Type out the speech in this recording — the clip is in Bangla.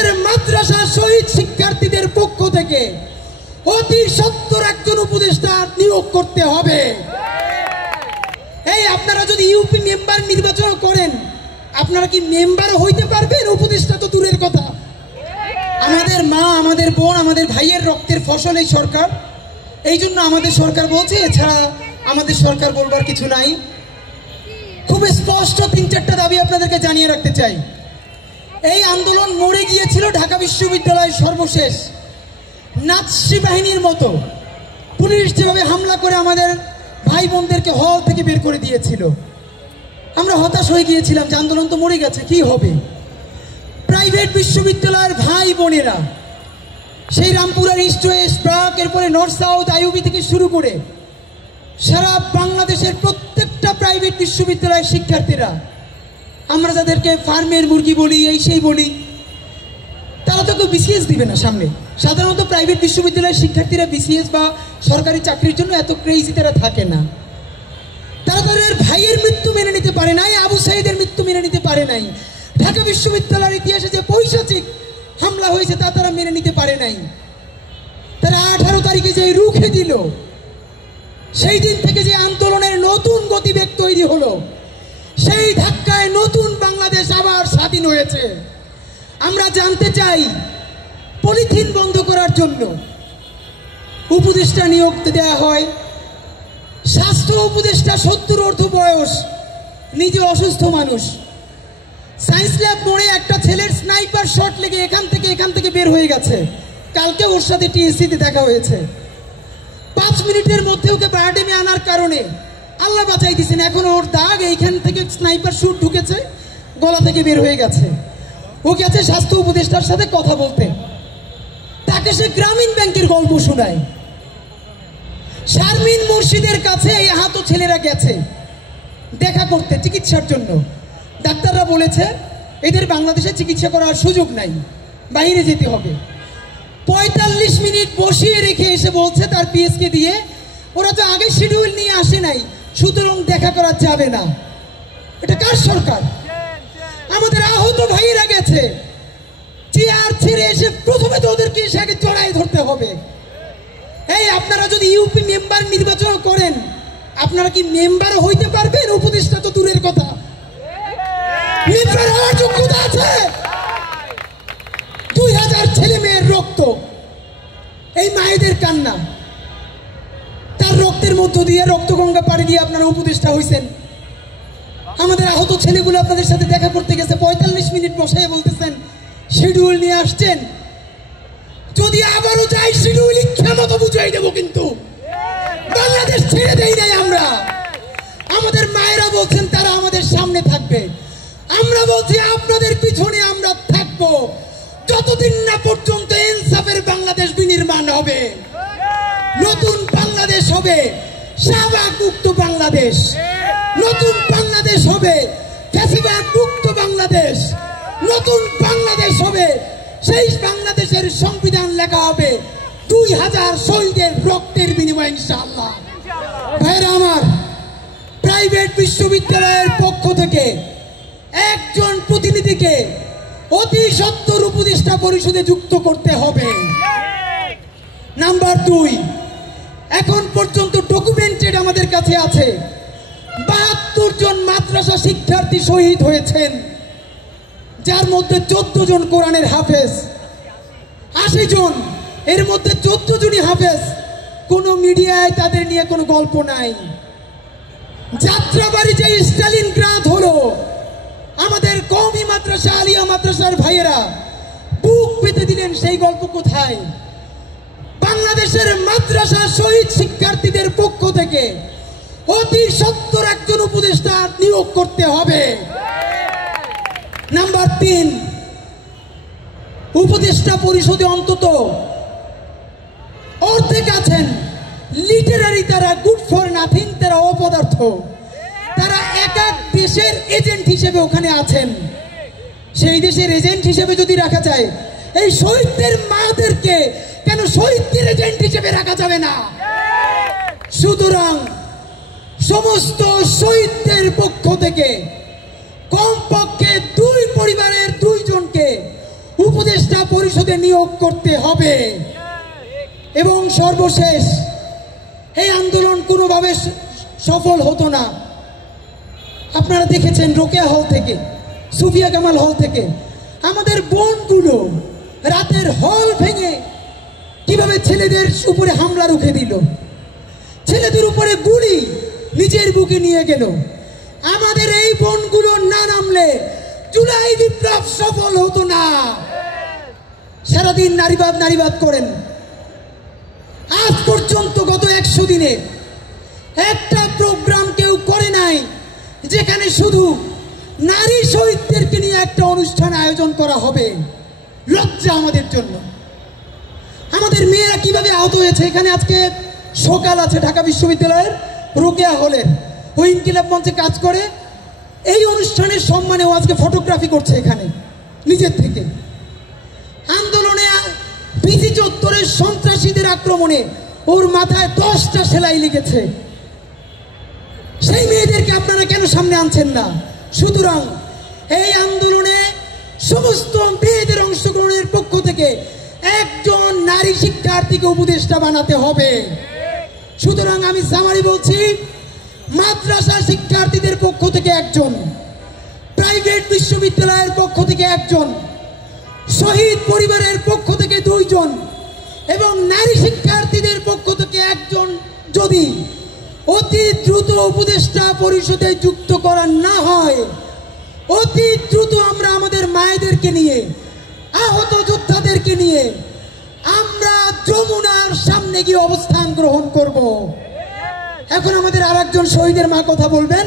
বাংলাদেশের মাদ্রাসা শহীদ শিক্ষার্থীদের পক্ষ থেকে অতি সত্বর একজন উপদেষ্টা নিয়োগ করতে হবে। এই আপনারা যদি ইউপি মেম্বার নির্বাচন করেন, আপনারা কি মেম্বার হইতে পারবেন? উপদেষ্টা তো দূরের কথা। আমাদের মা, আমাদের বোন, আমাদের ভাইয়ের রক্তের ফসল এই সরকার। এই জন্য আমাদের সরকার বলছে, এছাড়া আমাদের সরকার বলবার কিছু নাই। খুব স্পষ্ট 3-4টা দাবি আপনাদেরকে জানিয়ে রাখতে চাই। এই আন্দোলন মরে গিয়েছিল ঢাকা বিশ্ববিদ্যালয়ের সর্বশেষ নাৎসি বাহিনীর মতো। পুলিশ যেভাবে হামলা করে আমাদের ভাই বোনদেরকে হল থেকে বের করে দিয়েছিল, আমরা হতাশ হয়ে গিয়েছিলাম যে আন্দোলন তো মরে গেছে, কি হবে। প্রাইভেট বিশ্ববিদ্যালয়ের ভাই বোনেরা সেই রামপুরার ইস্ট ওয়েস্ট, ব্রাক, এরপরে নর্থ সাউথ, আইউবি থেকে শুরু করে সারা বাংলাদেশের প্রত্যেকটা প্রাইভেট বিশ্ববিদ্যালয়ের শিক্ষার্থীরা, আমরা যাদেরকে ফার্মের মুরগি বলি, এই সেই বলি, তারা তো কেউ বিসিএস দিবে না সামনে। সাধারণত প্রাইভেট বিশ্ববিদ্যালয়ের শিক্ষার্থীরা বিসিএস বা সরকারি চাকরির জন্য এত ক্রেজি তারা থাকে না। তারা তাদের ভাইয়ের মৃত্যু মেনে নিতে পারে নাই, আবু সাইদের মৃত্যু মেনে নিতে পারে নাই, ঢাকা বিশ্ববিদ্যালয়ের ইতিহাসে যে পৈশাচিক হামলা হয়েছে তা তারা মেনে নিতে পারে নাই। তারা 18 তারিখে যে রুখে দিল, সেই দিন থেকে যে আন্দোলনের নতুন গতিবেগ তৈরি হলো, সেই ধাক্কায় নতুন বাংলাদেশ আবার স্বাধীন হয়েছে। আমরা জানতে চাই, পলিথিন বন্ধ করার জন্য উপদেষ্টা নিয়োগ দেওয়া হয়। স্বাস্থ্য উপদেষ্টা 70 অর্ধ বয়স, নিজে অসুস্থ মানুষ। সায়েন্স ল্যাব মোড়ে একটা ছেলের স্নাইপার শট লেগে এখান থেকে বের হয়ে গেছে। কালকে ওর সাথে টিএসসিতে দেখা হয়েছে। 5 মিনিটের মধ্যে ওকে বায়োডেমে আনার কারণে আল্লাহ বাঁচাই দিয়েছেন। এখন ওর দাগ এইখান থেকে স্নাইপার শুট ঢুকেছে, গলা থেকে বের হয়ে গেছে। ও গেছে স্বাস্থ্য উপদেষ্টার সাথে কথা বলতে, তাকে সে গ্রামীণ ব্যাংকের গল্প শোনায়। শারমিন মুর্শিদের কাছে এই আহত ছেলেরা গেছে দেখা করতে চিকিৎসার জন্য। ডাক্তাররা বলেছে এদের বাংলাদেশে চিকিৎসা করার সুযোগ নাই, বাইরে যেতে হবে। 45 মিনিট বসিয়ে রেখে এসে বলছে তার পিএসকে দিয়ে, ওরা তো আগে শিডিউল নিয়ে আসে নাই, সুতরাং দেখা করা যাবে না। এটা কার সরকার? আমাদের আহত ভাইয়েরা গেছে, চেয়ার ছেড়ে এসে প্রথমে তো ওদেরকে এসে আগে জড়াই ধরতে হবে। এই আপনারা যদি ইউপি মেম্বার নির্বাচন করেন, আপনারা কি মেম্বার হইতে পারবেন? উপদেষ্টা তো দূরের কথা। মেম্বার হওয়ার যোগ্যতা আছে? 2000 ছেলে মেয়ের রক্ত, এই মায়েদের কান্না, তার রক্তের মধ্য দিয়ে রক্তগঙ্গা পাড়ি দিয়ে আপনারা উপদেষ্টা হয়েছেন। আমাদের আহত ছেলেগুলো আপনাদের সাথে দেখা করতে গেছে, 45 মিনিট বসে বলতেছেন শিডিউল নিয়ে আসছেন। যদি আবারও যাই শিডিউল ইচ্ছা মতো বুঝাই দেবো, কিন্তু বাংলাদেশ ছেড়ে দেই নাই আমরা। আমাদের মায়েরা বলছেন তারা আমাদের সামনে থাকবে, আমরা বলছি আপনাদের পিছনে আমরা থাকবো, যতদিন না পর্যন্ত ইনসাফের বাংলাদেশ বিনির্মাণ হবে। নতুন বাংলাদেশ হবে শাহবাগ মুক্ত বাংলাদেশ, নতুন বাংলাদেশ হবে ফ্যাসিবাদ মুক্ত বাংলাদেশ, নতুন বাংলাদেশ হবে সেই বাংলাদেশের সংবিধান লেখা হবে 2000 শহীদের রক্তের বিনিময়ে ইনশাআল্লাহ। ভাইরা আমার, প্রাইভেট বিশ্ববিদ্যালয়ের পক্ষ থেকে একজন প্রতিনিধিকে অতি সত্বর উপদেষ্টা পরিষদে যুক্ত করতে হবে। নাম্বার 2, এখন পর্যন্ত ডকুমেন্টেড আমাদের কাছে আছে 72 জন মাদ্রাসা শিক্ষার্থী শহীদ হয়েছেন, যার মধ্যে 14 জন কোরআনের হাফেজ, 80 জন, এর মধ্যে 14 জনই হাফেজ। কোনো মিডিয়ায় তাদের নিয়ে কোনো গল্প নাই। যাত্রাবাড়ি যে স্টালিন গ্রাদ হলো, আমাদের কওমি মাদ্রাসা আলিয়া মাদ্রাসার ভাইয়েরা বুক পেতে দিলেন, সেই গল্প কোথায়? বাংলাদেশের মাদ্রাসা শহীদ শিক্ষার্থীদের পক্ষ থেকে অতি সত্বর একজন উপদেষ্টা নিয়োগ করতে হবে। নাম্বার 3, উপদেষ্টা পরিষদে অন্তত অর্ধেক আছেন লিটারারি, তারা গুড ফর নাথিং, তারা অপদার্থ, তারা এক এক দেশের এজেন্ট হিসেবে ওখানে আছেন। সেই দেশের এজেন্ট হিসেবে যদি রাখা যায়, এই শহীদদের মাদেরকে কেন শহীদদের এজেন্ট হিসেবে রাখা যাবে না? সুতরাং সমস্ত শহীদদের পক্ষ থেকে কমপক্ষে 2 পরিবারের 2 জনকে উপদেষ্টা পরিষদে নিয়োগ করতে হবে। এবং সর্বশেষ, এই আন্দোলন কোনোভাবে সফল হতো না। আপনারা দেখেছেন রোকেয়া হল থেকে, সুফিয়া কামাল হল থেকে আমাদের বোনগুলো রাতের হল ভেঙে কিভাবে ছেলেদের উপরে হামলা রুখে দিল, ছেলেদের উপরে গুলি নিজের বুকে নিয়ে গেল। আমাদের এই বোনগুলো না নামলে জুলাই বিপ্লব সফল হতো না। সারাদিন নারীবাদ নারীবাদ করেন, আজ পর্যন্ত গত 100 দিনে একটা প্রোগ্রাম কেউ করে নাই যেখানে শুধু নারী শহীদদেরকে নিয়ে একটা অনুষ্ঠান আয়োজন করা হবে। লজ্জা আমাদের জন্য। আমাদের মেয়েরা কিভাবে আহত হয়েছে, এখানে আজকে সকাল আছে ঢাকা বিশ্ববিদ্যালয়ের রোকেয়া হলের, ওই ইনকিলাব মঞ্চে কাজ করে, এই অনুষ্ঠানের সম্মানেও আজকে ফটোগ্রাফি করছে এখানে নিজের থেকে। আন্দোলনে পিজি চত্বরের সন্ত্রাসীদের আক্রমণে ওর মাথায় 10টা সেলাই লেগেছে। সেই মেয়েদেরকে আপনারা কেন সামনে আনছেন না? সুতরাং এই আন্দোলনে সমস্ত মেয়েদের অংশগ্রহণের পক্ষ থেকে একজন নারী শিক্ষার্থীকে উপদেষ্টা বানাতে হবে। সুতরাং আমি সামারি বলছি, মাদ্রাসা শিক্ষার্থীদের পক্ষ থেকে একজন, প্রাইভেট বিশ্ববিদ্যালয়ের পক্ষ থেকে একজন, শহীদ পরিবারের পক্ষ থেকে 2 জন এবং নারী শিক্ষার্থীদের পক্ষ থেকে একজন যদি অতি দ্রুত উপদেষ্টা পরিষদে যুক্ত করা না হয়, অতি দ্রুত আমরা আমাদের মায়েদেরকে নিয়ে, আহত যোদ্ধাদেরকে নিয়ে আমরা যমুনার সামনে গিয়ে অবস্থান গ্রহণ করব। এখন আমাদের আরেকজন শহীদের মা কথা বলবেন।